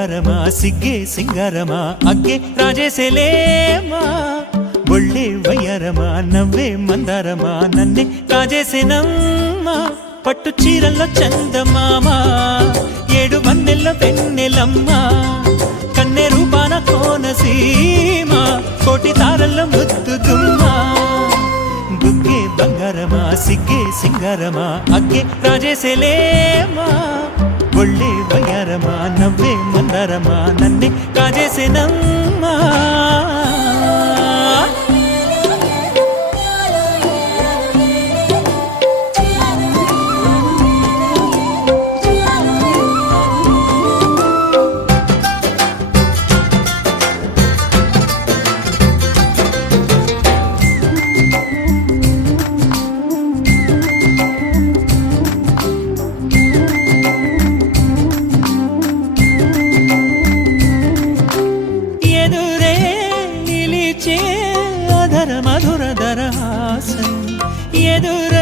బంగారమా సిగ్గే సింగారమా అగ్గే రాజేసేలేమా ఒళ్ళే వయ్యారమా నవ్వే మందారమా నన్నే కాజేసేనమ్మా పట్టు చీరల్లో చందమామా ఏడు మన్నెల్లో పెన్నెలమ్మా కన్నె రూపాన కోనసీమ కోటి తారల్లో ముద్దుగుమ్మా బుగ్గే బంగారమా సిగ్గే సింగారమా అగ్గే రాజేసేలేమా ఒళ్ళే వయ్యారమా నవ్వే మందారమా నన్నే కాజేసేనమ్మా మధుర దరహాసం ఎదుర